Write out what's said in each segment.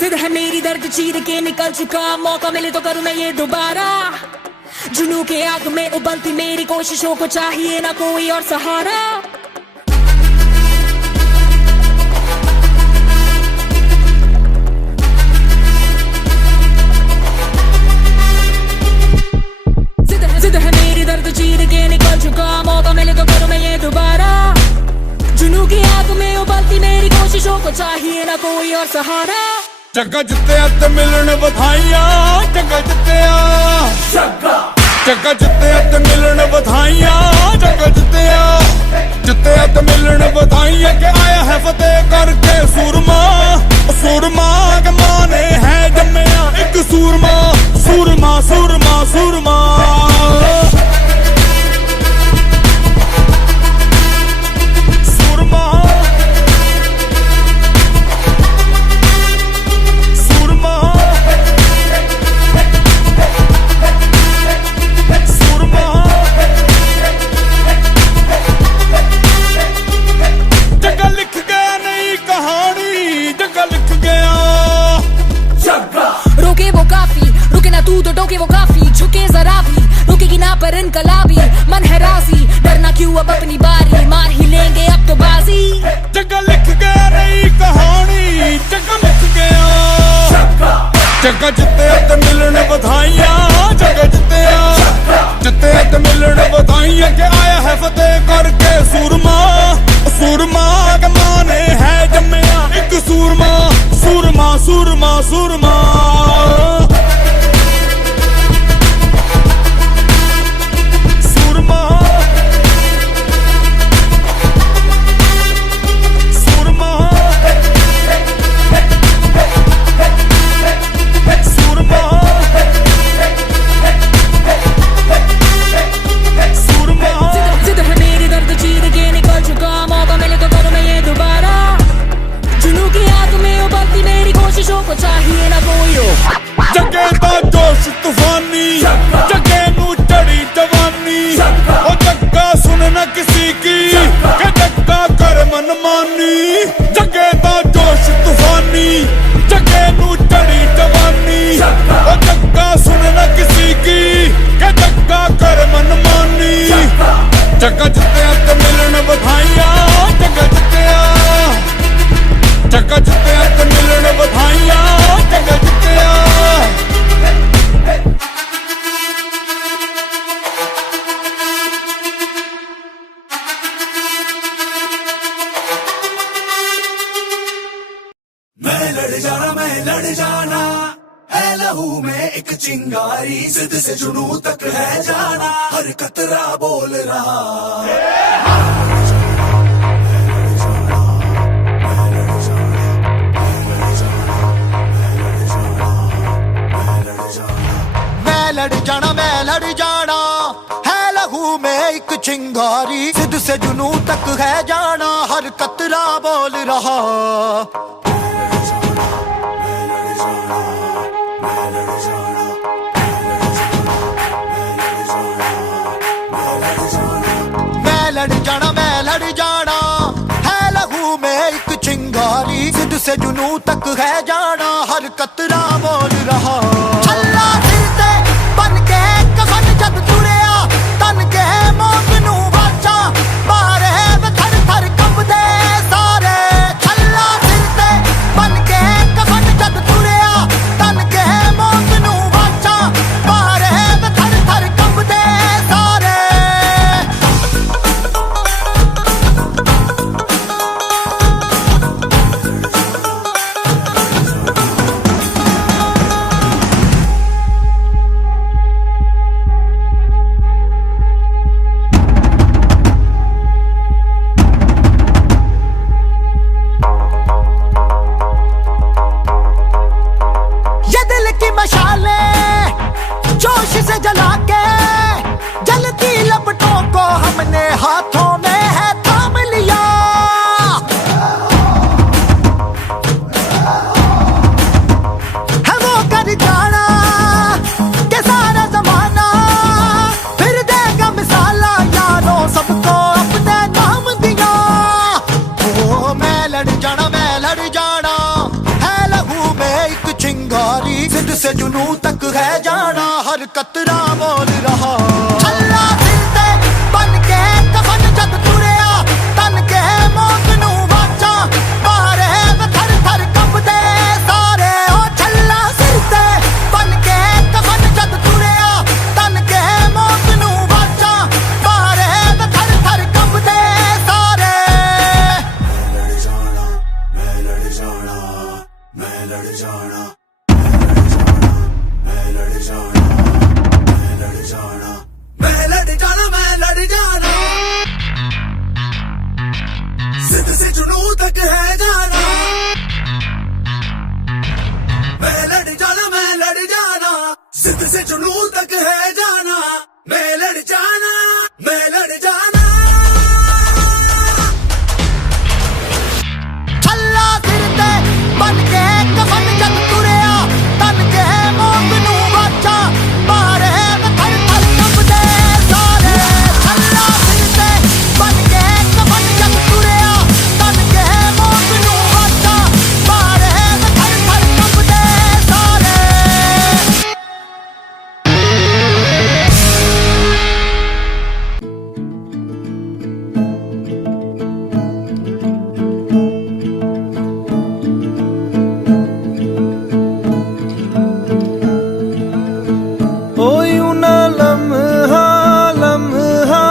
जिद है मेरी दर्द चीर के निकल चुका, मौका मिले तो करूं मैं ये दोबारा। जुनू के आग में उबलती मेरी कोशिशों को चाहिए ना कोई और सहारा। जिद है मेरी दर्द चीर के निकल चुका, मौका मिले तो करूं मैं ये दोबारा। जुनू की आग में उबलती मेरी कोशिशों को चाहिए ना कोई और सहारा। जग्गा जित्तिया ते मिलन बधाइयां, जग्गा जित्तिया, जग्गा जित्तिया ते मिलन बधाइयां, जग्गा जित्तिया, जित्तिया ते मिलन बधाइयां के आया है फतेह करके सूरमा। सूरमा के माने है जम्मिया एक सूरमा, सूरमा सूरमा सूरमा। तो टोके वो काफी, झुके जरा भी, रुकेगी ना पर इनकलाबी। मन है राजी, डरना क्यों अब अपनी बारी, मार ही लेंगे अब तो बाजी। जग्गा लिख गया नई कहानी, जग्गा लिख गया, जग्गा जित्तिया ते मिलन बधाइयां, जग्गा जित्तिया, जित्तिया ते मिलन बधाइयां के आया है फतेह करके सूरमा। सूरमा के माने है जम्मिया एक सूरमा, सूरमा सूरमा सूरमा। को चाहिए ना कोई जगे दा जोश तूफानी, जगे नू चढ़ी जवानी। ओ जग्गा सुन ना किसी की, के जग्गा कर मनमानी। जगे दा जोश तूफानी, जगे नू चढ़ी जवानी। ओ जग्गा सुन ना किसी की, के जग्गा कर मनमानी। जग्गा जित्तिया ते मिलन बधाइयां, जग्गा जित्तिया, जग्गा जित्तिया ते मिलन बधाइयां, जग्गा जित्तिया। मैं लड़ जाना है लहू में एक चिंगारी। जिद से जुनू तक है जाना, हर कतरा बोल रहा। मैं लड़ जाना है लहू में एक चिंगारी। जिद से जुनू तक है जाना, हर कतरा बोल रहा। मैं लड़ जाना है लहू में एक चिंगारी। जिद से जुनू तक है जाना, हर कतरा बोल रहा। छल्ला सिर ते बन के कफन जद तुरिया, तन के मौत नू वाचा मारे थर थर कंबदे सारे। छल्ला सिर ते बन के कफन जद तुरिया, तन के मौत नू वाचा मारे थर थर कंबदे सारे। जोश से जला के जलती लपटों को हमने हाथों में है थाम लिया। है वो कर जाना के सारा जमाना, फिर देगा मिसाला यारों सबको अपने नाम दिया। ओ मैं लड़ जाना है लहू में से जुनू तक है जाना, हर कतरा बोल रहा। छल्ला सिर ते बन के कफन जद तुरिया, तन के मौत नू वाचा मारे थर थर कंबदे सारे। ओ छल्ला सिर ते बन के कफन जद तुरिया, तन के मौत नू वाचा मारे थर थर कंबदे सारे। मैं लड़ जाना, मैं लड़ जाना, मैं लड़ जाना, मैं लड़ जाना, मैं लड़ जाना, मैं लड़ जाना, मैं लड़ जाना, जिद से जुनू तक है जाना। मैं लड़ जाना, मैं लड़ जाना, जिद से जुनू तक है जाना। मैं लड़ जाना, मैं लड़ जाना। छल्ला सिर ते बन के कफन जद तुरिया, तन के मौत नू वाचा मारे थर थर कंबदे सारे। छल्ला सिर ते बन के कफन जद तुरिया, तन के मौत नू वाचा मारे थर थर कंबदे सारे। ओ यूं ना लम्हा लम्हा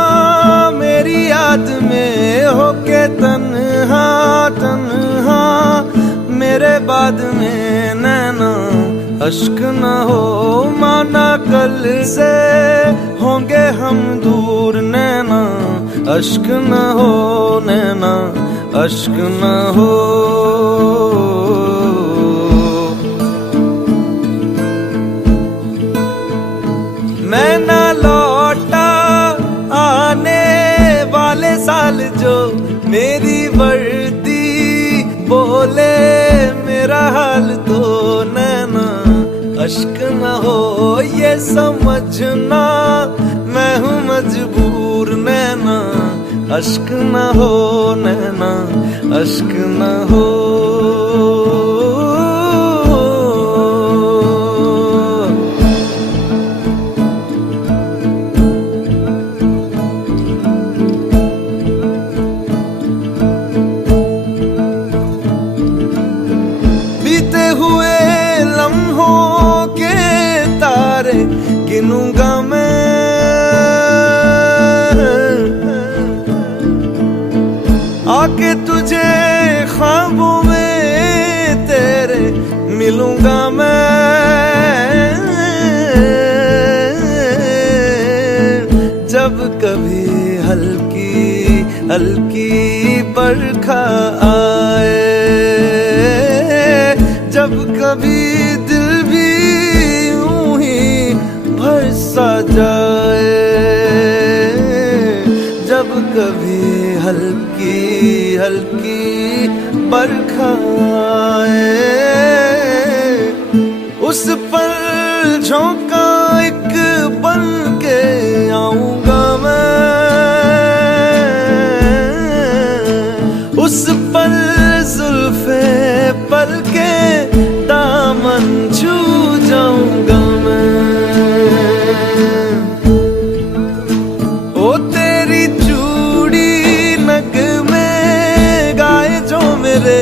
मेरी याद में होके तन्हा तन्हा, मेरे बाद में नैना अश्क न हो माना कल से होंगे हम दूर। नैना अश्क न हो, नैना अश्क न हो। मैं ना लौटा आने वाले साल जो मेरी वर्दी बोले मेरा हाल तो। नैना अश्क न हो ये समझना मैं हूँ मजबूर। नैना अश्क न हो, नैना अश्क न हो। बीते हुए लम्हों के तारे गिनूंगा मैं, आके तुझे ख्वाबों में तेरे मिलूंगा मैं। जब कभी हल्की हल्की बरखा आए, जब कभी दिल भी यूं ही भर सा जाए, जब कभी हल्की हल्की बरखा आए, उस पर झोंका एक बन के आऊंगा मैं। उस पर जुल्फे पल के दामन छू जाऊंगा मैं। ओ तेरी चूड़ी नग में गाए जो मेरे,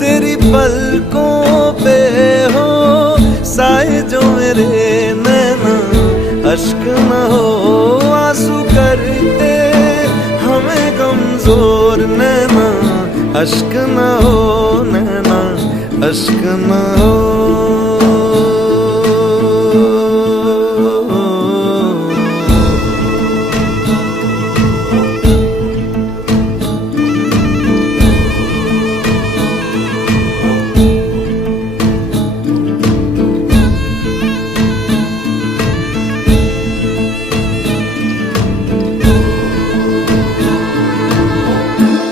तेरी पलकों पे हो साए जो मेरे। नैना अश्क न हो आंसू करते हमें कमजोर। नैना अश्क न हो, नैना अश्क न हो।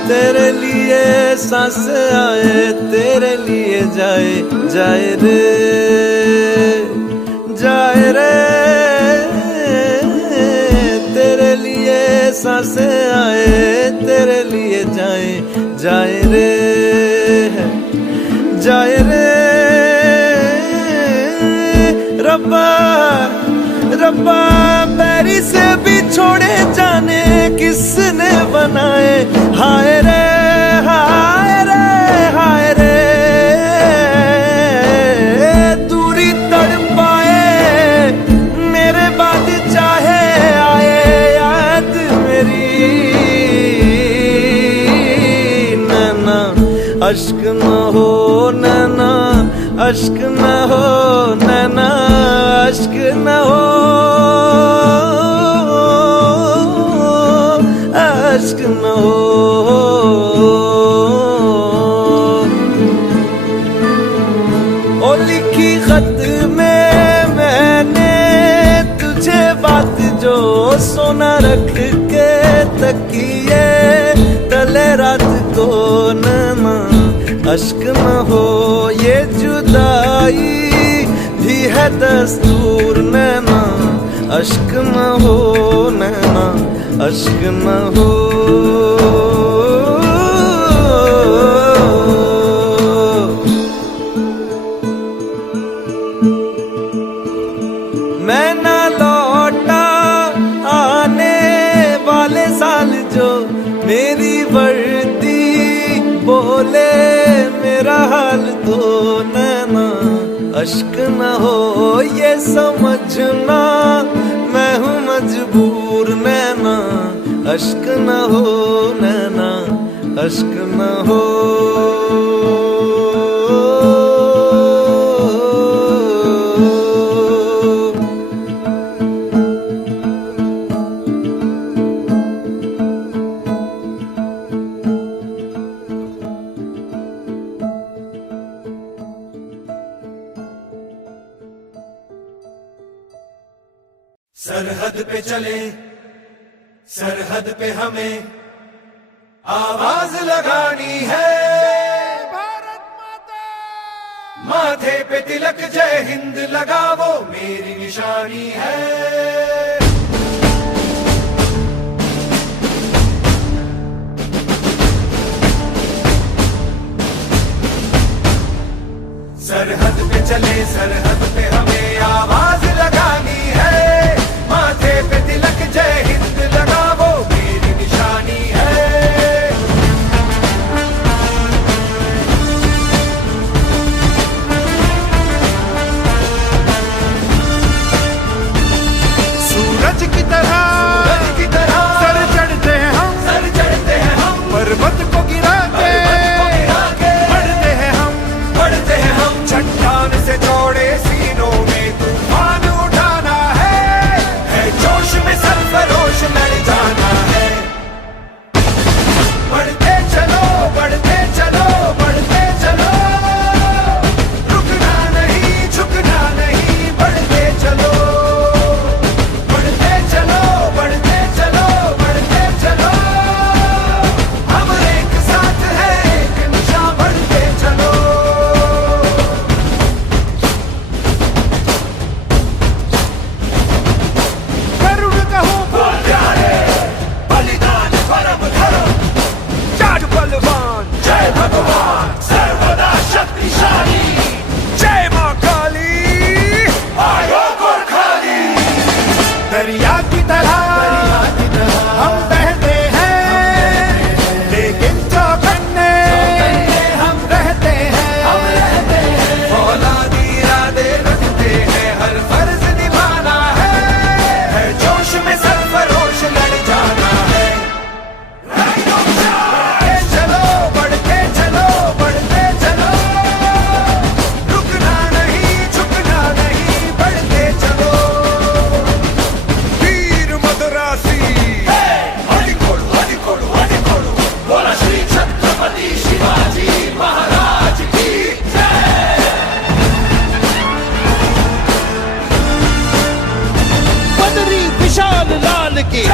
तेरे लिए सांस आए, तेरे लिए जाए जाए रे जाए रे। तेरे लिए सांस आए, तेरे लिए जाए जाए रे जाए रे। रब्बा रब्बा पैरी से भी छोड़े जाने किसने बनाए, हाय रे हाय रे हाय रे। दूरी तड़पाए मेरे बाद चाहे आए याद मेरी, नैना अश्क न हो नैना अश्क न हो नैना अश्क न हो अश्क न हो। ओ लिखी खत में मैंने तुझे बात जो सोना रख के तकिए तले रात को, नैना अश्क न हो ये जुदाई भी है दस्तूर, नैना अश्क न हो नैना अश्क न हो। मैं ना लौटा आने वाले साल जो मेरी वर्दी बोले मेरा हाल तो, नैना अश्क न हो ये समझना मैं हूँ मजबूर, नैना अश्क न हो नैना अश्क न हो। सरहद पे चले सरहद पे हमें आवाज लगानी है, भारत माता माथे पे तिलक जय हिंद लगावो मेरी निशानी है। सरहद पे चले सरहद पे हमें आवाज लगानी है, माथे पे तिलक जय हिंद लगावो मेरी निशानी है। सूरज की तरह सर चढ़ते हैं हम पर्वत को गिरा के बढ़ते हैं हम चट्टान से चौड़े सीनों में तूफान उठाना है जोश में सरफरोश लड़ जाना है। बढ़ते चलो बढ़ते चलो बढ़ते चलो, रुकना नहीं झुकना नहीं, बढ़ते चलो बढ़ते चलो बढ़ते चलो बढ़ते चलो, हम एक साथ है एक निशान, बढ़ते चलो। करुण कहूँ प्यारे बलिदान परम धर्म, जाट बलवान जय भगवान सर्वदा शक्तिशाली, जय माँ काली आयो गोरखाली। दरिया की तरह हम बहते हैं लेकिन चौकन्ने हम रहते हैं, औलादी इरादे रखते हैं हर फर्ज निभाना है जोश में सरफरोश लड़ जाना है। बढ़ते चलो बढ़ते चलो बढ़ते चलो, रुकना नहीं झुकना नहीं, बढ़ते चलो। वीर मदरासी हडिकोडू बोला श्री छत्रपति शिवाजी महाराज की जय। बदरी विशाल लाल की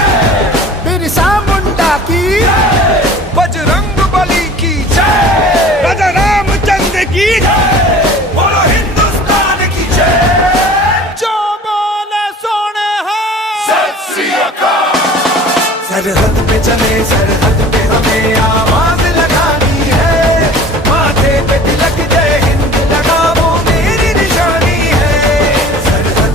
बिरसा मुंडा की बजरंग बली की जय, राजा रामचंद्र की जय, बोलो हिंदुस्तान की जय। जो बोले सोने सत श्री अकाल। सरहद पे चले सरहद पे हमें आवाज लगानी है, माथे पे तिलक जय हिंद लगावो मेरी निशानी है। सरहद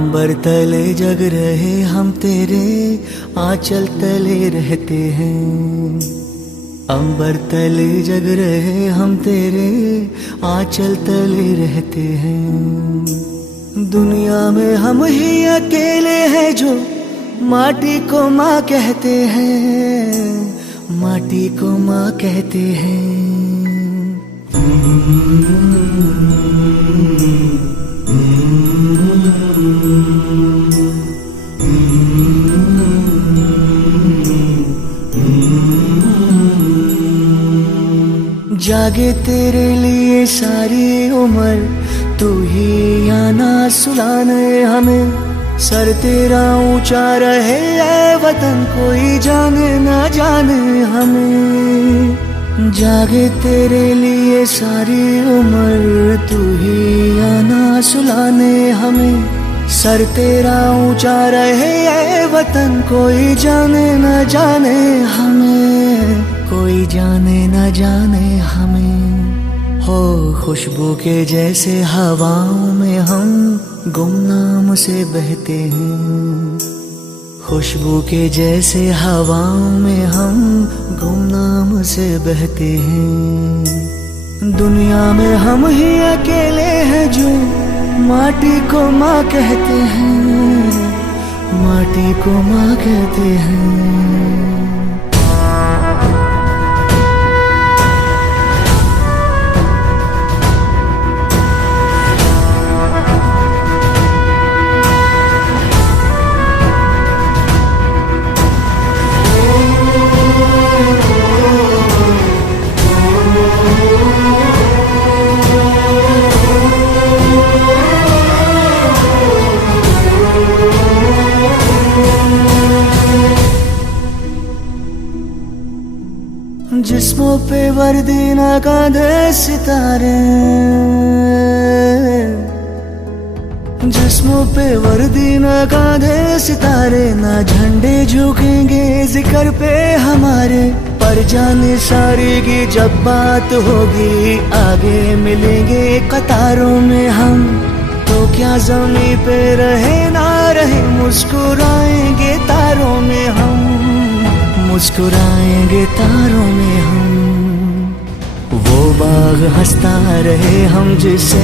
अंबर तले जग रहे हम तेरे आंचल तले रहते हैं। अंबर तले जग रहे हम तेरे आंचल तले रहते हैं। दुनिया में हम ही अकेले हैं जो माटी को माँ कहते हैं, माटी को माँ कहते हैं। जागे तेरे लिए सारी उम्र, तू ही आना सुलाने हमें। सर तेरा ऊंचा रहे ऐ वतन, कोई जाने ना जाने हमें। जागे तेरे लिए सारी उम्र, तू ही आना सुलाने हमें। सर तेरा ऊंचा रहे ऐ वतन, कोई जाने ना जाने हमें, कोई जाने ना जाने हमें। हो खुशबू के जैसे हवाओं में हम गुमनाम से बहते हैं। खुशबू के जैसे हवाओं में हम गुमनाम से बहते हैं। दुनिया में हम ही अकेले हैं जो माटी को माँ कहते हैं, माटी को माँ कहते हैं। जिस्मों पे वर्दी ना कांधे सितारे, जिस्मों पे वर्दी ना कांधे सितारे। ना झंडे झुकेंगे जिक्र पे हमारे, पर जाने सारे की जब बात होगी आगे मिलेंगे कतारों में हम। तो क्या ज़मीं पे रहे ना रहे, मुस्कुराएंगे तारों में हम, मुस्कुराएंगे तारों में हम। वो बाग हंसता रहे हम जिसे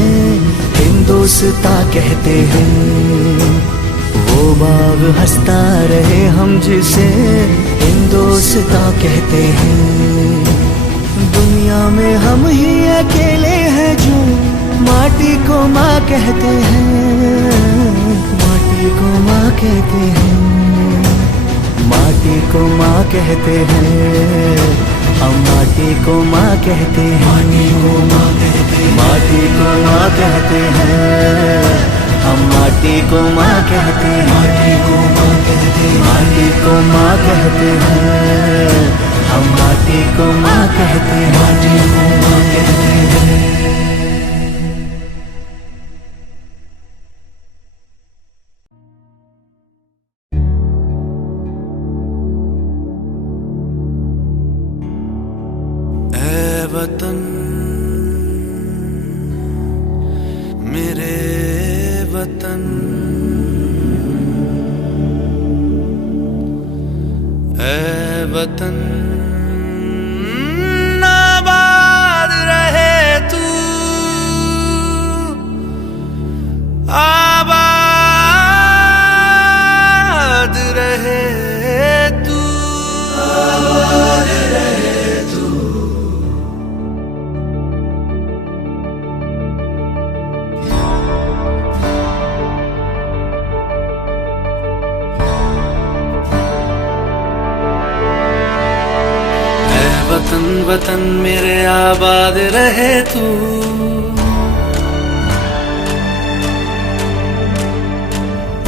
हिंदोस्ता कहते हैं। वो बाग हंसता रहे हम जिसे हिंदोस्ता कहते हैं। दुनिया में हम ही अकेले हैं जो माटी को माँ कहते हैं, माटी को माँ कहते हैं, माटी को माँ कहते हैं। हम माटी को माँ कहते हैं, माटी को माँ कहते हैं, माटी को माँ कहते हैं। हम माटी को माँ कहते हैं, माटी को माँ कहते हैं, माटी को माँ कहते हैं। हम माटी को माँ कहते हैं, माटी को माँ कहते हैं। वतन मेरे वतन, ऐ वतन आबाद रहे तू, आबाद रहे तू, आबाद रहे तू। वतन वतन मेरे आबाद रहे तू,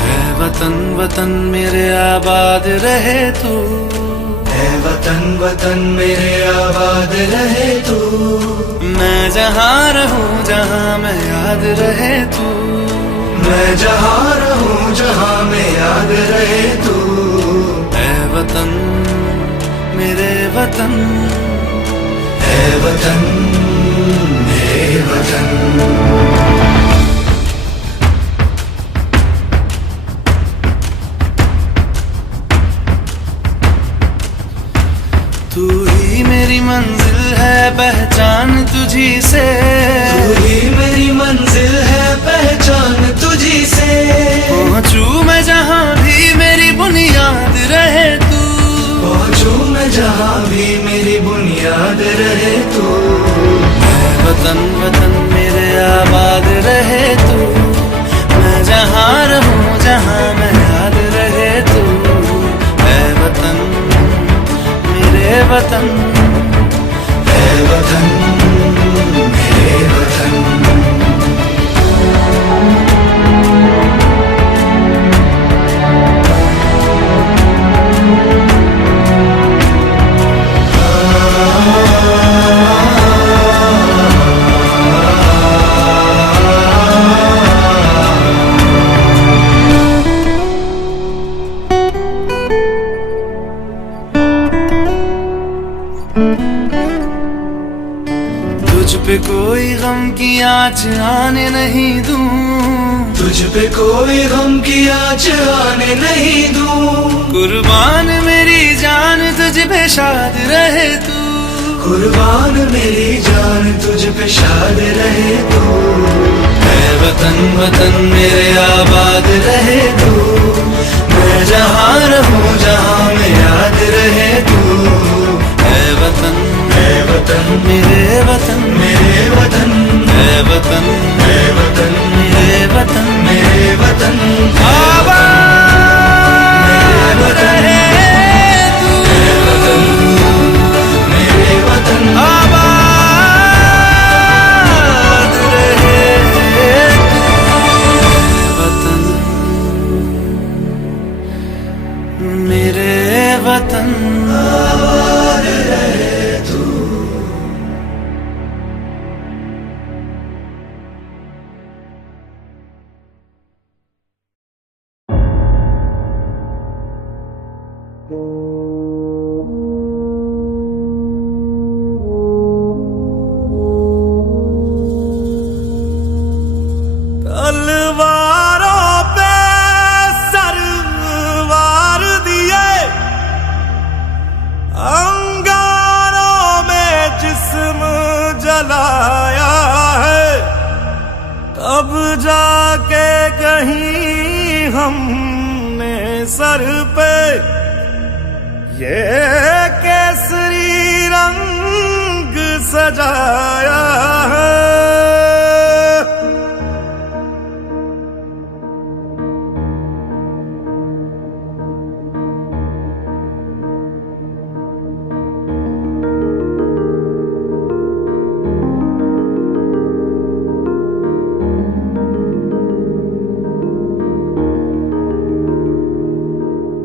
ऐ वतन वतन मेरे आबाद रहे तू, ऐ वतन वतन मेरे आबाद रहे तू। मैं जहाँ रहूँ जहाँ मैं याद रहे तू, मैं जहाँ रहूँ जहाँ मैं याद रहे तू। ऐ वतन मेरे वतन, ऐ वतन मेरे वतन। मेरी मंजिल है पहचान तुझी से, तू ही मेरी मंजिल है पहचान तुझी से। पहुंचू मैं जहां भी मेरी बुनियाद रहे तू, पहुंचू मैं जहां भी मेरी बुनियाद रहे तू। मैं वतन वतन मेरे आबाद रहे तू, मैं जहां रहूं जहां मैं याद रहे तू। मैं वतन मेरे वतन, है वतन मेरे वतन। तुझ पे कोई गम की आँच आने नहीं दूं, तुझ पे कोई गम की आँच आने नहीं दूं। कुर्बान मेरी जान तुझ पे शाद रहे तू, कुर्बान मेरी जान तुझ पे शाद रहे तू। है वतन वतन मेरे आबाद रहे तू, मैं जहां रहूं जहां मैं याद रहे तू। है वतन मेरे वतन, मेरे वतन है वतन मेरे वतन, मेरे वतन आबाद रहे तू, मेरे वतन आबाद रहे तू। वतन मेरे वतन, तलवारों पे सरवार दिए, अंगारों में जिस्म जलाया है, तब जाके कहीं हमने सर पे ये केसरी रंग सजाया है।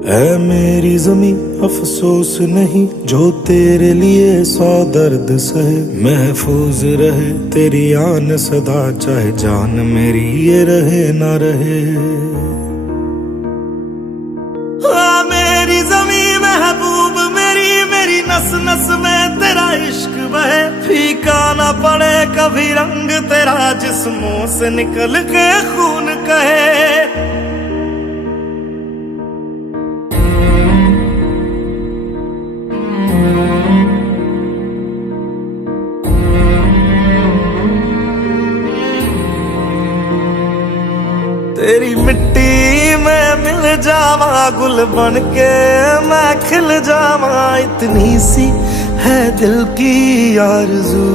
ऐ मेरी ज़मीं अफसोस नहीं जो तेरे लिए 100 दर्द सहे, महफूज रहे तेरी आन सदा चाहे जान मेरी ये रहे ना रहे। हाँ मेरी ज़मीं महबूब मेरी, मेरी नस नस में तेरा इश्क बहे, फीका ना पड़े कभी रंग तेरा जिस्मों से निकल के खून कहे। तेरी मिट्टी में मिल जावा गुल बन के मैं खिल जावा, इतनी सी है दिल की आरज़ू।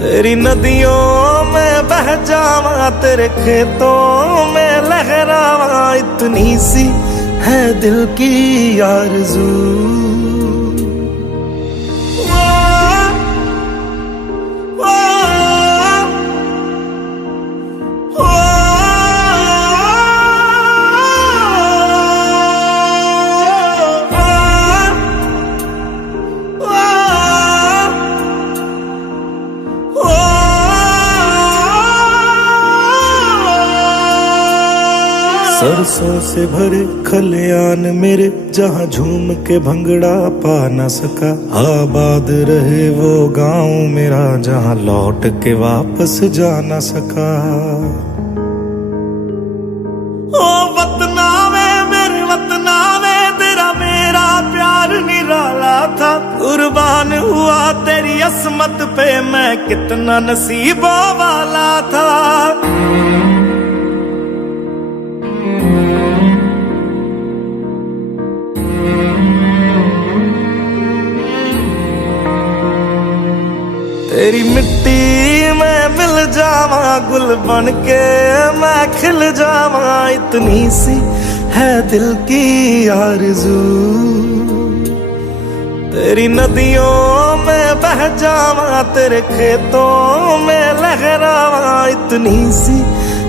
तेरी नदियों में बह जावा तेरे खेतों में लहरावा, इतनी सी है दिल की आरज़ू। सरसों से भरे खलियान मेरे जहाँ झूम के भंगड़ा पा न सका, आबाद रहे वो गांव मेरा जहाँ लौट के वापस जा न सका। ओ वतना में मेरे वतना में तेरा मेरा प्यार निराला था, किस्मत पे मैं कितना नसीबों वाला था। तेरी मिट्टी में मिल जावा, गुल बन के मैं खिल जावा, इतनी सी है दिल की आरज़ू। तेरी नदियों में बह जावा, तेरे खेतों में लहरावा, इतनी सी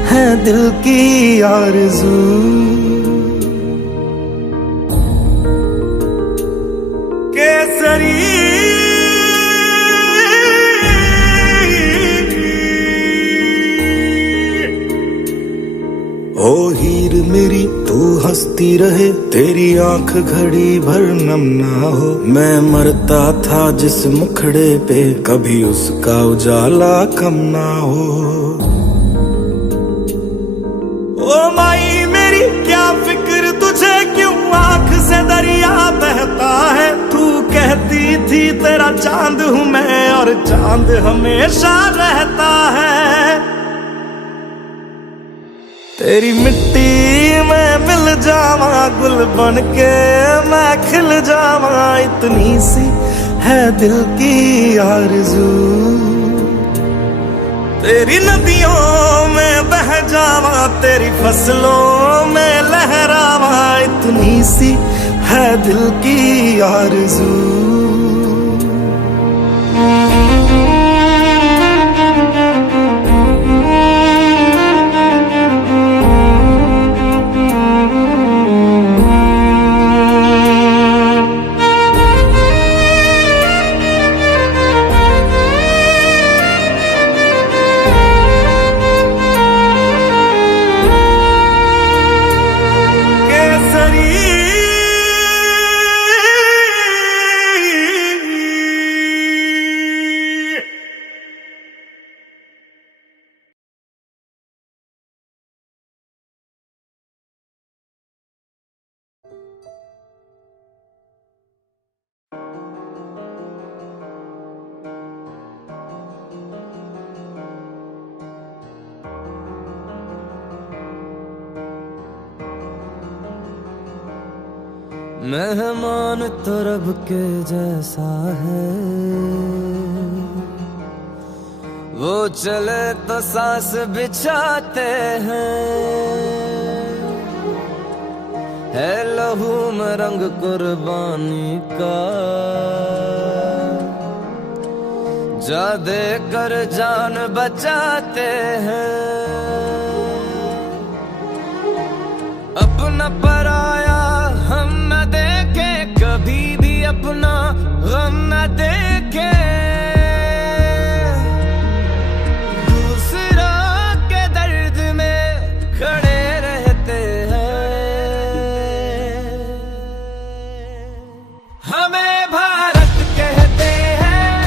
है दिल की आरज़ू। केसरी ओ हीर मेरी तू हंसती रहे, तेरी आंख घड़ी भर नम ना हो। मैं मरता था जिस मुखड़े पे, कभी उसका उजाला कम ना हो। ओ माई मेरी क्या फिक्र तुझे, क्यों आंख से दरिया बहता है। तू कहती थी तेरा चांद हूँ मैं, और चांद हमेशा रहता है। तेरी मिट्टी में मिल जावा, गुल बन के मैं खिल जावा, इतनी सी है दिल की आरज़ू। तेरी नदियों में बह जावा, तेरी फसलों में लहरावा, इतनी सी है दिल की आरज़ू। मेहमान तो रब के जैसा है, वो चले तो सांस बिछाते हैं। है लहू में रंग कुर्बानी का, जा दे कर जान बचाते हैं। अपना पराया हम न देखे, कभी भी अपना गम न देखे। दूसरा के दर्द में खड़े रहते हैं। हमें भारत कहते हैं,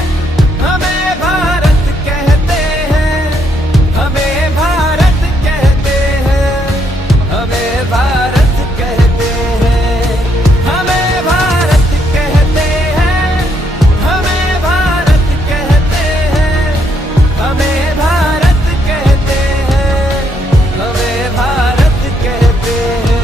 हमें भारत कहते हैं, हमें भारत कहते हैं, हमें भारत कहते हैं, हमें भारत कहते हैं, हमें भारत कहते हैं, हमें भारत कहते हैं, हमें भारत कहते हैं।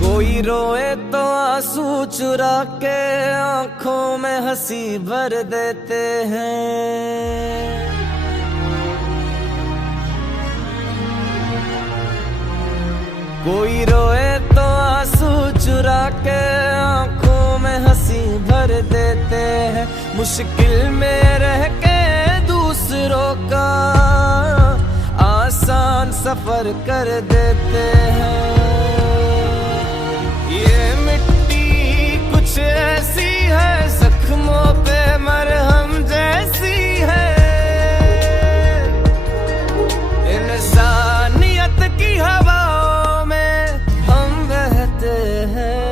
कोई रोए तो आंसू चुरा के आंखों में हंसी भर देते हैं। कोई रोए तो आंसू चुरा के आंखों में हंसी भर देते हैं। मुश्किल में रह के दूसरों का आसान सफर कर देते हैं। ये मिट्टी कुछ ऐसी है, जख्मों पे मरहम जैसी है। इंसानियत की हवाओं में हम बहते हैं।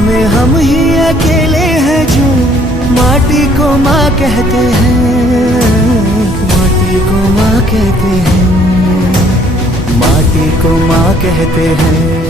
में हम ही अकेले हैं जो माटी को माँ कहते हैं, माटी को माँ कहते हैं, माटी को माँ कहते हैं।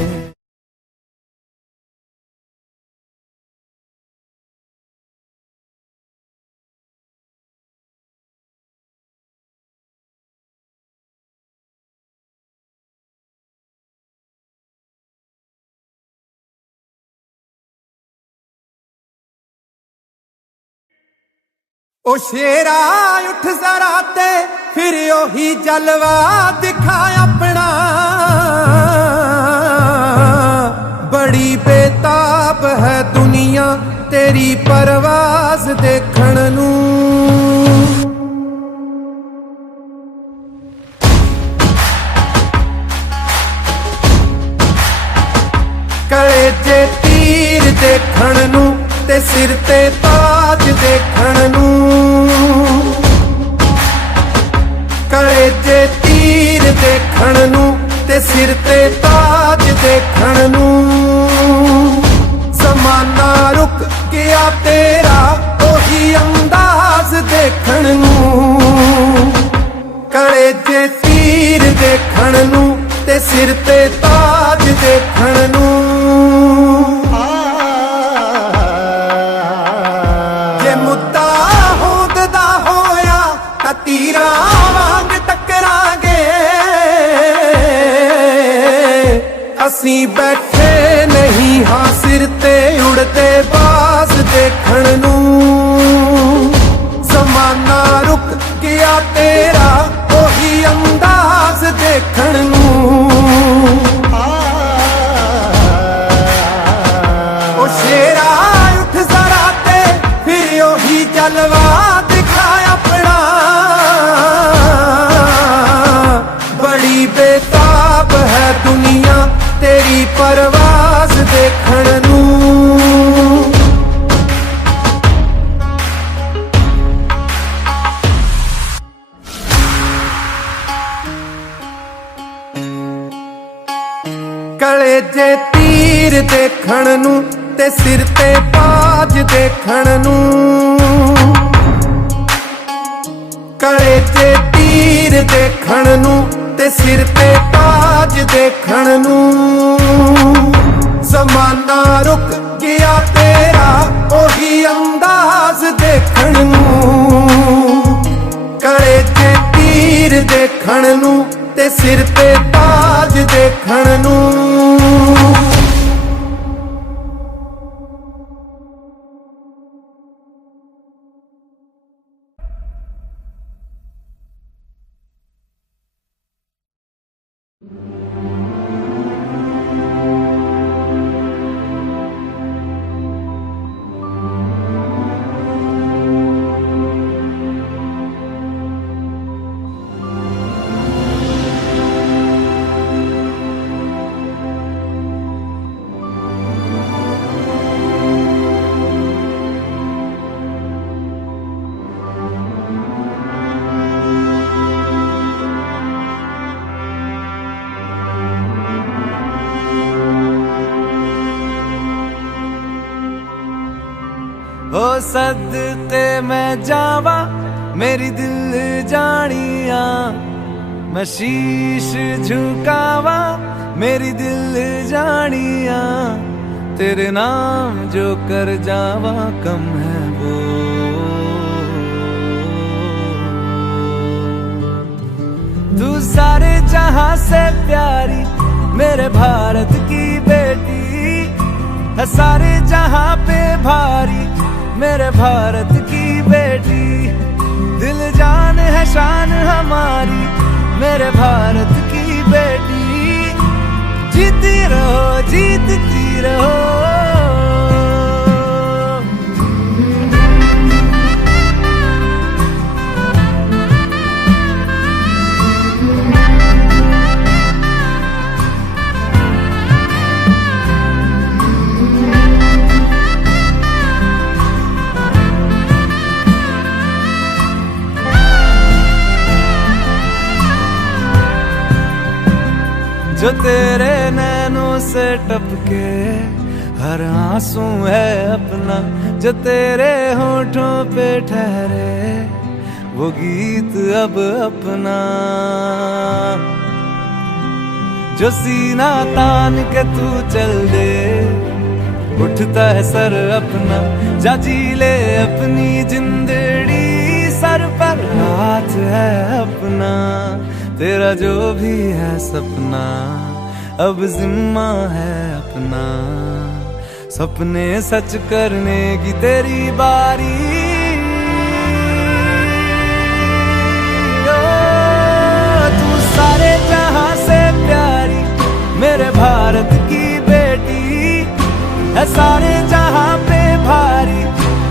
ओ शेरा उठ जरा ते फिर ओही जलवा दिखा अपना, बड़ी बेताब है दुनिया तेरी परवाज देखण नू। कले जे तीर देखण नू ते सिर ते ताज देखण नू, कले जे तीर देखण नू ते सिर ते ताज देखण नू। ज़माना रुक गया तेरा ओही अंदाज देखण नू, कले जे तीर देखण नू ते सिर ते ताज देखण नू। तीरा वांग टकरांगे असी बैठे नहीं हाँ सिर ते उड़ते बाज देखण नू। ज़माना रुक गया तेरा ओही अंदाज देखण नू। ओ शेरा उठ जरा ते फिर ओही जलवा दिखा अपना, बड़ी बेताब है दुनिया तेरी परवाज देखण नू। कले जे तीर देखण नू ते सिर ते ताज देखण नू, कले जे तीर देखण नू ते सिर ते ताज देखण नू। ज़माना रुक गया तेरा ओही अंदाज देखण नू, कले जे तीर देखण नू ते सिर ते ताज देखण नू। ओ सदके मैं जावा मेरी दिल जानिया, मैं शीश झुकावा मेरी दिल जानिया। तेरे नाम जो कर जावा कम है वो, तू सारे जहां से प्यारी मेरे भारत की बेटी है, सारे जहां पे भारी मेरे भारत की बेटी। दिल जान है शान हमारी मेरे भारत की बेटी। जीती रहो जीतती रहो। जो तेरे नैनों से टपके हर आंसू है अपना जो तेरे होठों पे ठहरे, वो गीत अब अपना जो सीना तान के तू चल दे। उठता है सर अपना, जा जी ले अपनी जिंदड़ी, सर पर हाथ है अपना, तेरा जो भी है सपना अब जिम्मा है अपना। सपने सच करने की तेरी बारी, तू सारे जहां से प्यारी मेरे भारत की बेटी है, सारे जहां पे भारी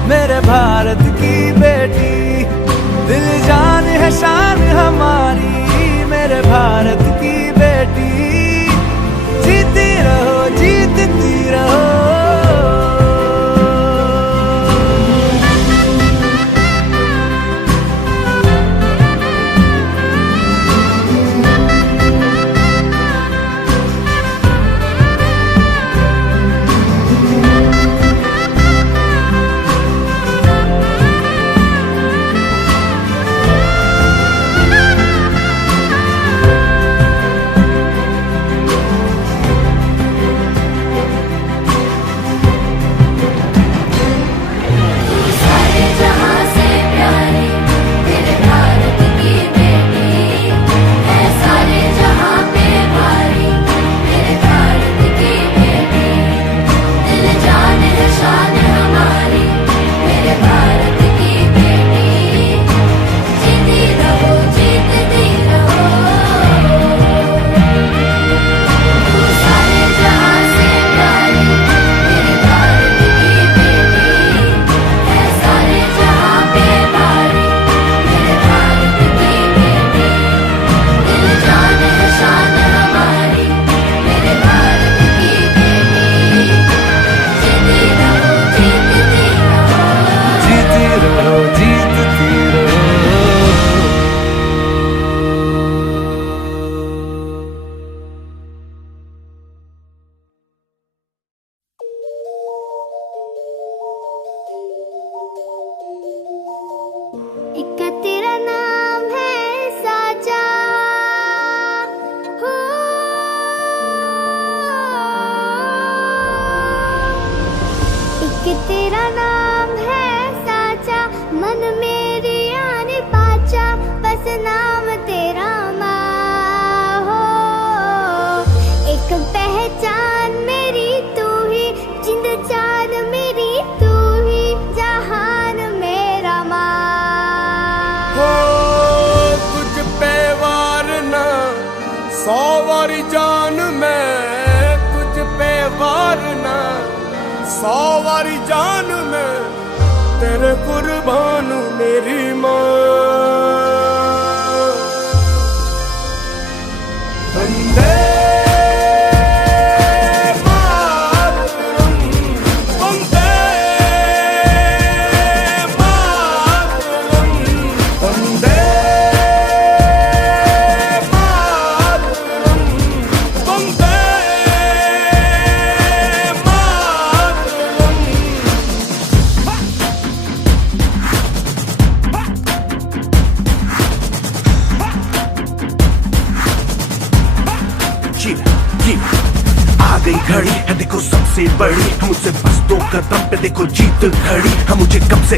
मेरे भारत की बेटी। दिल जान है शान हमारी मेरे भारत की बेटी, जीती रहो जीतती रहो।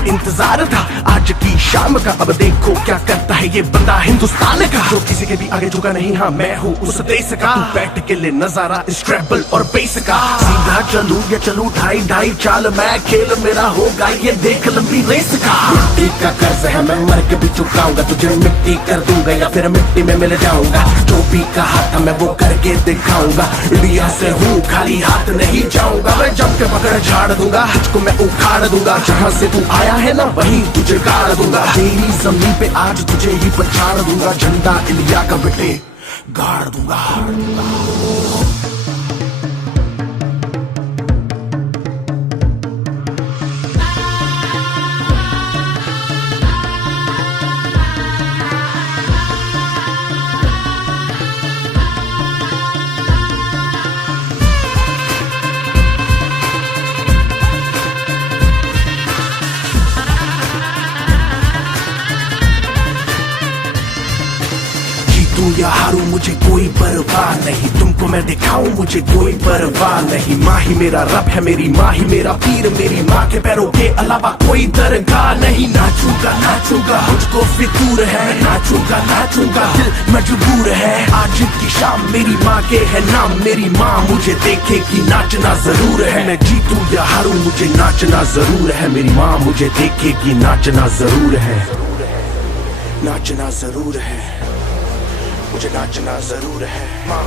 इंतजार था आज की शाम का, अब देखो क्या करता है ये बंदा हिंदुस्तान का, जो किसी के भी आगे झुका नहीं। हाँ मैं हूँ उस देश का, बैठ के ले नजारा इस ट्रैबल और बेस का। सीधा चलूं या चलूं ढाई ढाई चाल, मैं खेल मेरा होगा ये देख लंबी रेस का। मिट्टी का कर्ज है मैं मर के भी चुकाऊंगा, तुझे मिट्टी कर दूंगा या फिर मिट्टी में मिल जाऊंगा। जो भी कहा था मैं वो करके दिखाऊंगा, इंडिया से हूँ खाली हाथ नहीं जाऊंगा। मैं जम के पकड़ झाड़ दूंगा, तुझको मैं उखाड़ दूंगा। जहाँ से तू आया है ना वहीं तुझे गाड़ दूंगा। तेरी जमीन पे आज तुझे ही पछाड़ दूंगा, झंडा इंडिया का बेटे गाड़ दूंगा। मुझे कोई परवाह नहीं, तुमको मैं दिखाऊं मुझे कोई परवाह नहीं। माँ ही मेरा रब है, मेरी माँ ही मेरा पीर, मेरी माँ के पैरों के अलावा कोई दरगाह नहीं। नाचूंगा नाचूंगा मुझको फितूर है, नाचूंगा नाचूंगा दिल मजबूर है। आज की शाम मेरी माँ के है नाम, मेरी माँ मुझे देखेगी नाचना जरूर है। मैं जीतूं या हारूं मुझे नाचना जरूर है, मेरी माँ मुझे देखेगी नाचना जरूर है। नाचना जरूर है, मुझे नाचना जरूर है। माँ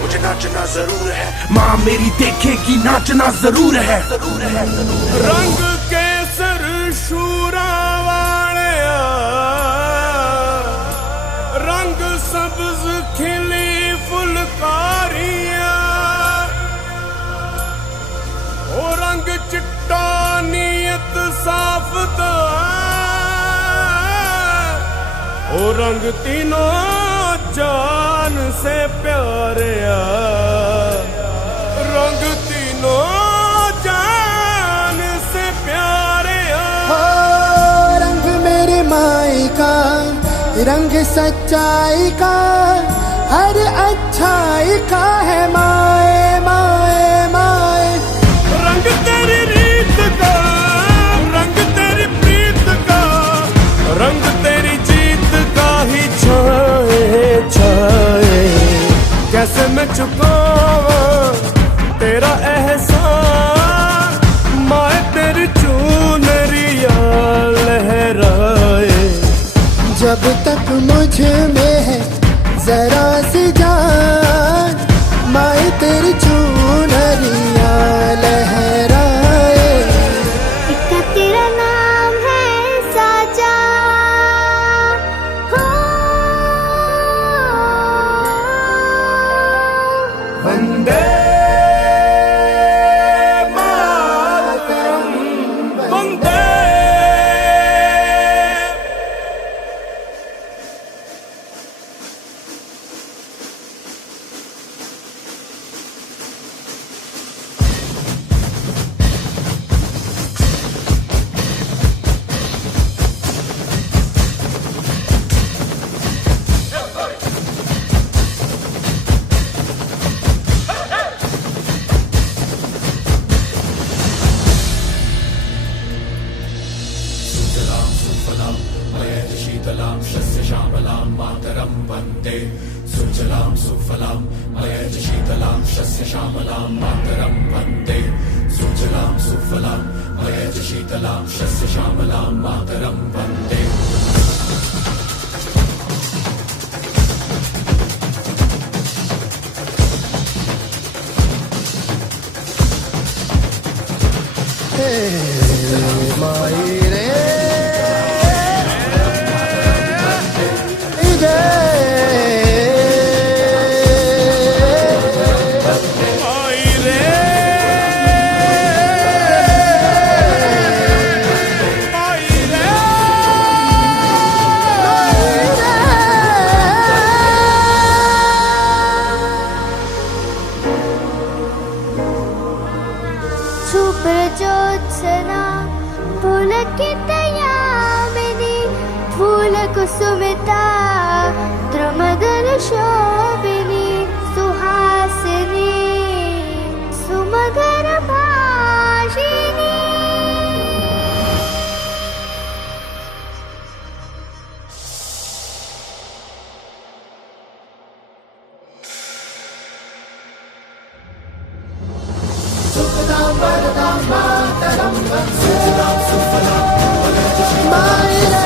मुझे नाचना जरूर है, माँ मेरी देखेगी नाचना जरूर है। रंग केसर शूरा वालिया, रंग सब्ज खिली फुलकारियां, ओ रंग चिट्टा नीयत साफ तो ओ रंग तीनों जान से प्यारे, रंग तीनों जान से प्यारे। हो रंग मेरी माई का, रंग सच्चाई का, हर अच्छाई का है माए माए माए। रंग तेरी रीत का, रंग तेरी प्रीत का, रंग तेरी जीत का ही छाए छाए। कैसे मैं चुकाऊं तेरा एहसान, माए तेरी चुनरिया लहराए। जब तक मुझ में है जरा सी जान, माई तेरी चुनरिया लहराए। इसका तेरा नाम है साजा, हो वंदे मातरम, वंदे। माई रे कुसुमिता द्रुमदल शोभिनी सुहासिनी सुमधुर भाषिनी। सुखदां वरदां मातरं सुजलां सुफलां माई रे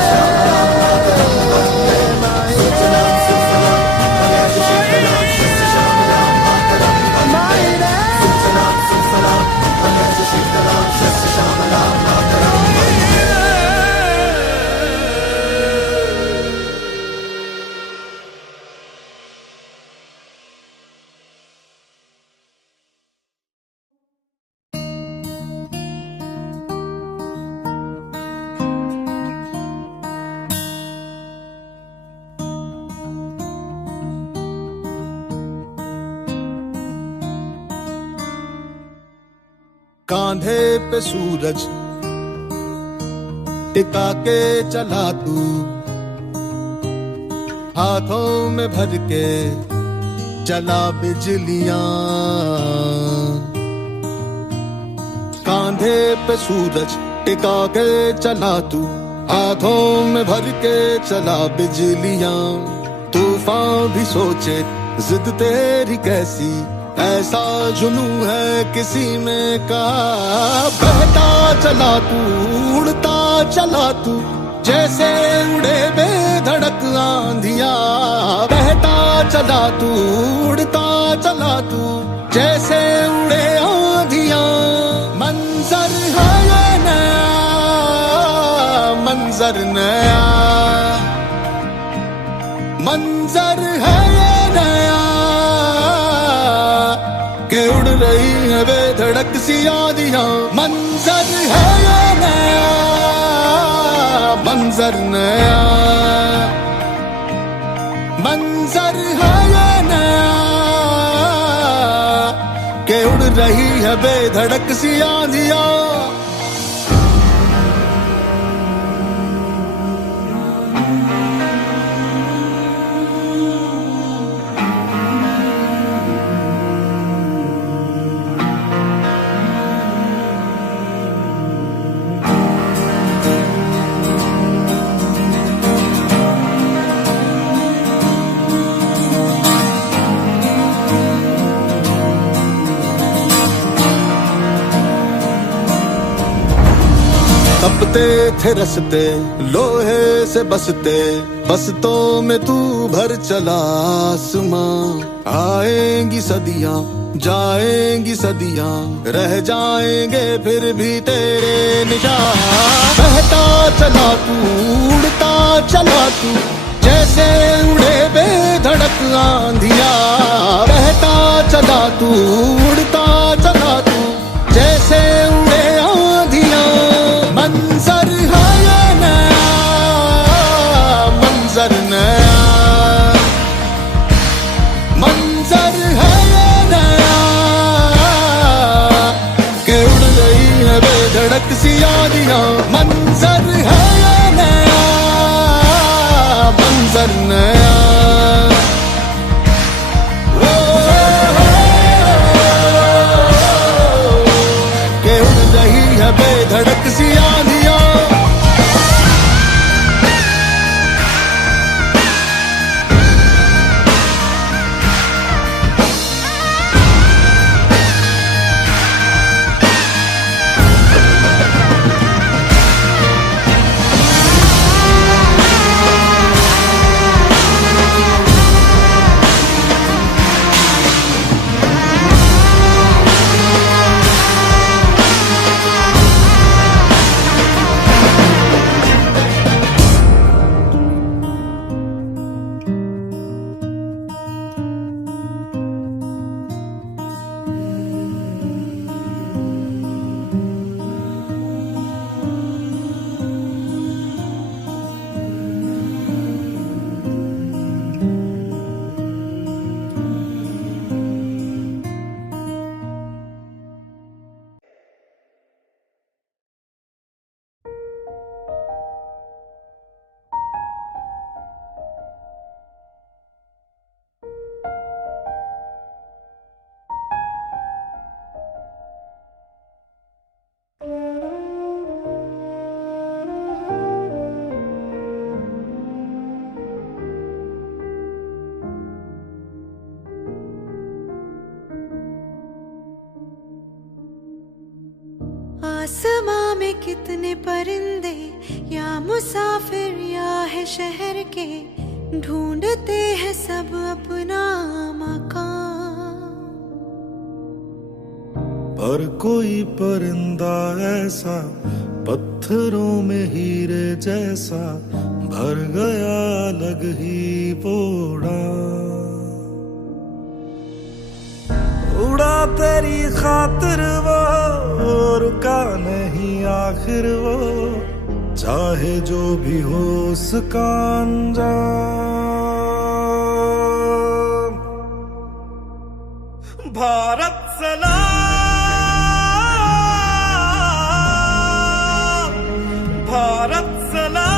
कांधे पे सूरज टिका के चला तू, हाथों में भर के चला बिजलियां, कांधे पे सूरज टिका के चला तू, हाथों में भर के चला बिजलियां। तूफान भी सोचे जिद तेरी कैसी, ऐसा जुनू है किसी में का। बहता चला तू, उड़ता चला तू, जैसे उड़े बेधड़क आंधिया। बहता चला तू, उड़ता चला तू, जैसे उड़े आंधिया। मंजर है ये नया, मंजर नया, मंजर है ये नया, कि उड़ रही है बेधड़क सी आंधियां। मंजर है ये नया, मंजर नया, मंजर है ये नया, कि उड़ रही है बेधड़क सी आंधियां। तपते थे रस्ते लोहे से बसते, बसतों में तू भर चला आसमां। आएंगी सदियां, जाएंगी सदियां, रह जाएंगे फिर भी तेरे निशान। बहता चला तू, उड़ता चला तू, जैसे उड़े बेधड़क आंधिया। बहता चला तू, उड़ता चला तू, जैसे उड़े आंधिया। मंजर है ये नया, मंजर नया, मंजर है ये नया, कि उड़ रही है बेधड़क सी आंधियां। मंजर है ये नया, मंजर नया, कि उड़ रही है बेधड़क सी आंधियां। आसमां में कितने परिंदे, या मुसाफिर या है शहर के, ढूंढते हैं सब अपना मकान। पर कोई परिंदा ऐसा पत्थरों में हीरे जैसा, भर गया अलग ही पोड़ा। उड़ा तेरी खातिर वो, रुका नहीं आखिर वो, चाहे जो भी हो उसका अंजाम। भारत सलाम, भारत सलाम।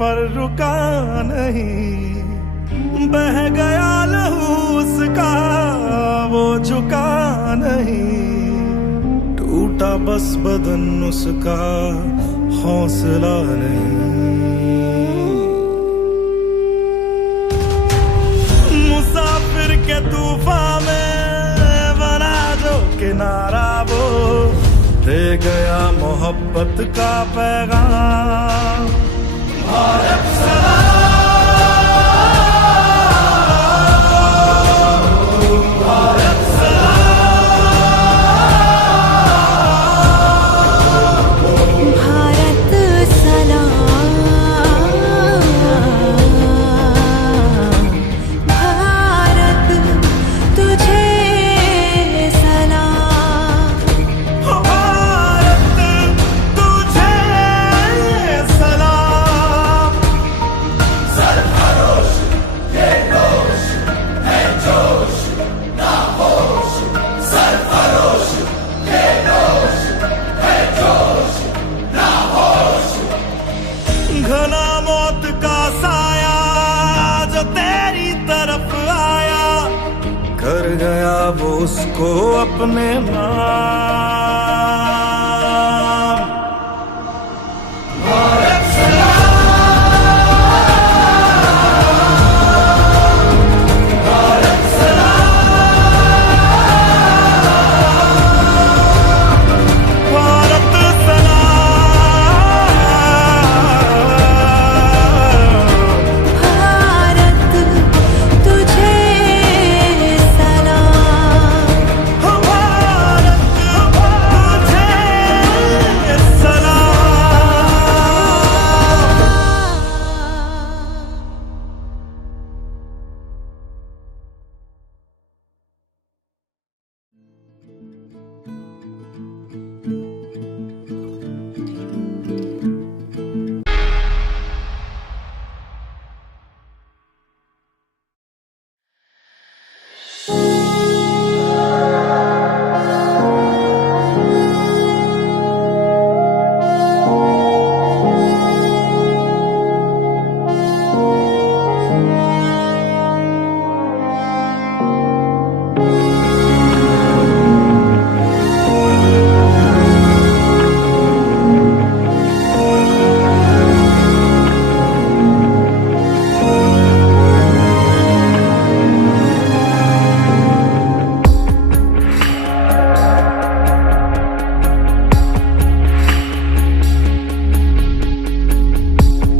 पर रुका नहीं, बह गया लहू उसका, वो झुका नहीं, टूटा बस बदन उसका, हौसला नहीं। मुसाफिर के तूफान में बना जो किनारा, वो दे गया मोहब्बत का पैगाम। भारत घना मौत का साया जो तेरी तरफ आया, कर गया वो उसको अपने नाम।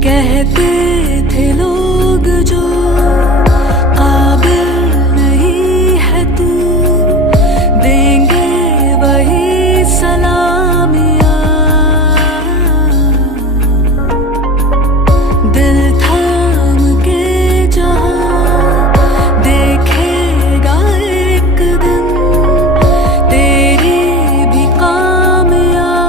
कहते थे लोग जो काबिल नहीं है तू, देंगे वही सलामियाँ। दिल थाम के जहाँ देखेगा एक दिन तेरी भी कामयाबियाँ।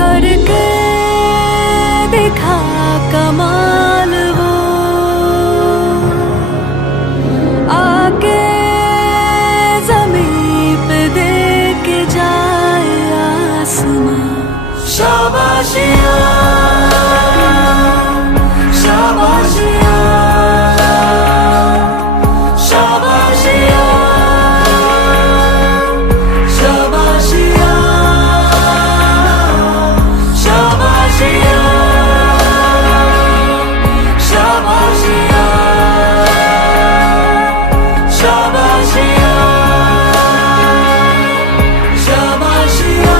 करके दिखा कमाल वो, आके ज़मीं पे दे के जाए आसमां। शाबाशियाँ शाबाशियाँ शाबाशियाँ शाबाशियाँ शाबाशियाँ शाबाशियाँ शाबाशियाँ शाबाशियाँ।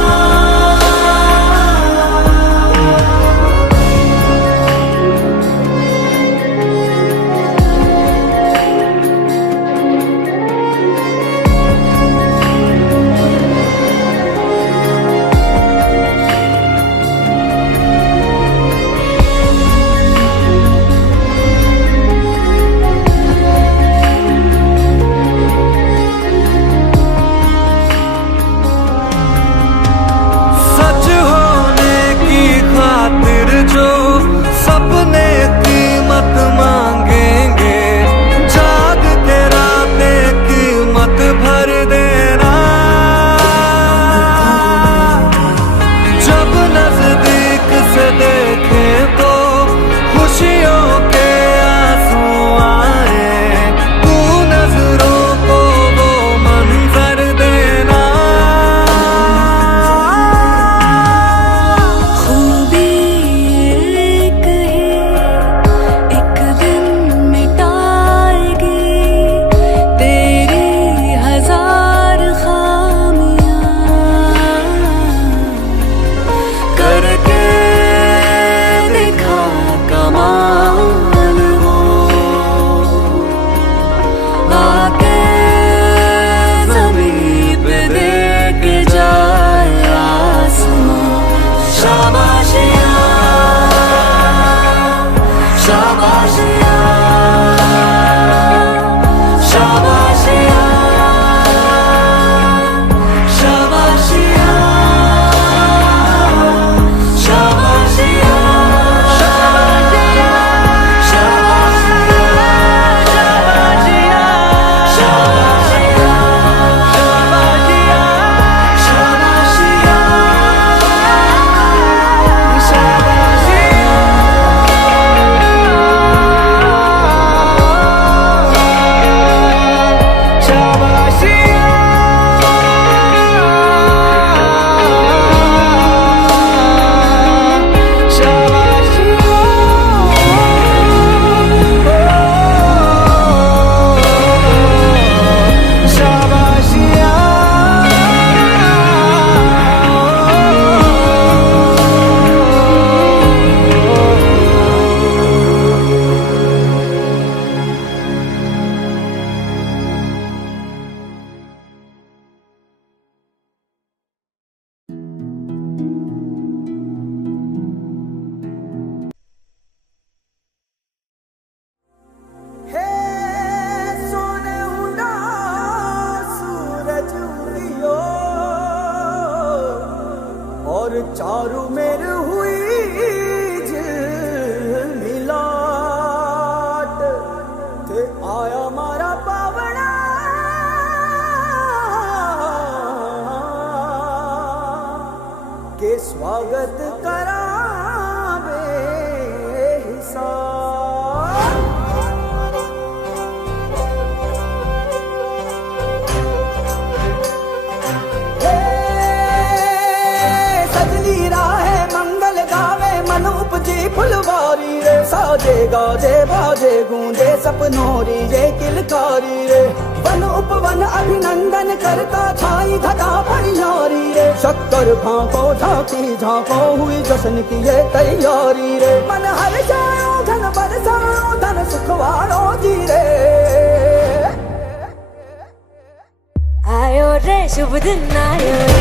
चारू मेर हुई मिलाट ते आया मारा पावना के स्वागत करावे हिसाब। सजनी राहे मंगल गावे मन उपजी फुलवारी रे साजे गाजे बाजे गूंजे सपनोरी ये किलकारी रे वन उपवन अभिनंदन करता छाई धगा परियारी रे शक्कर भांको झांकी झांको हुई जश्न की ये तैयारी रे मन हर जाओ धन बरसाओ धन सुखवारो जी रे। आयो रे शुभ दिन आयो रे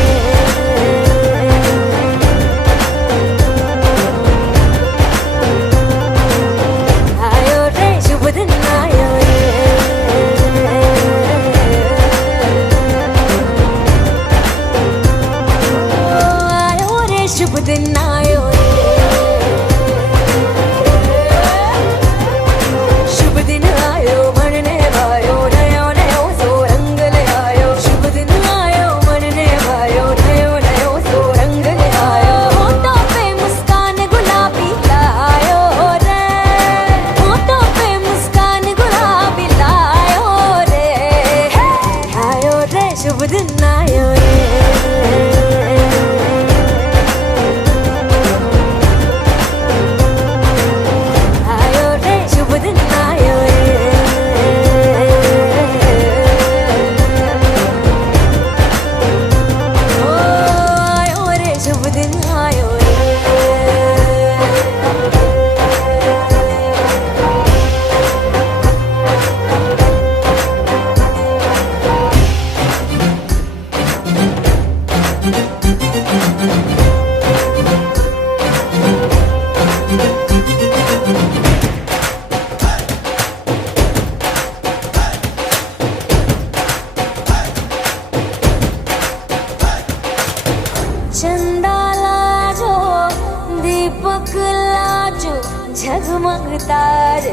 झगमग तारे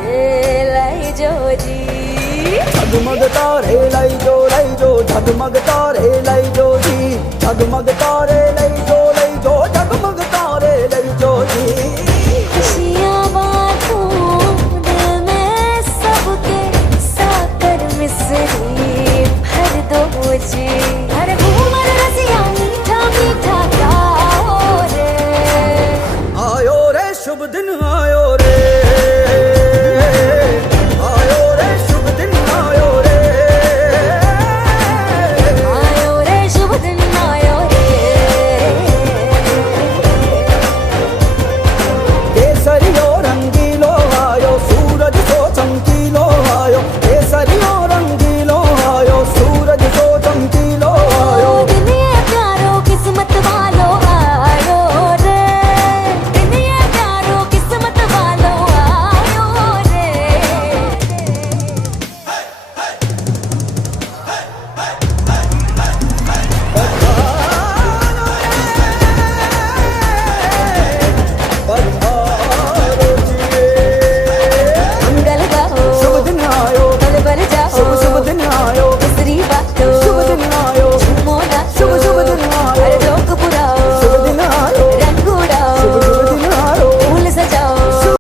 लाई जो जी झगमग तारे लाई जो झगमग तारे लाई जो जी झगमग तारे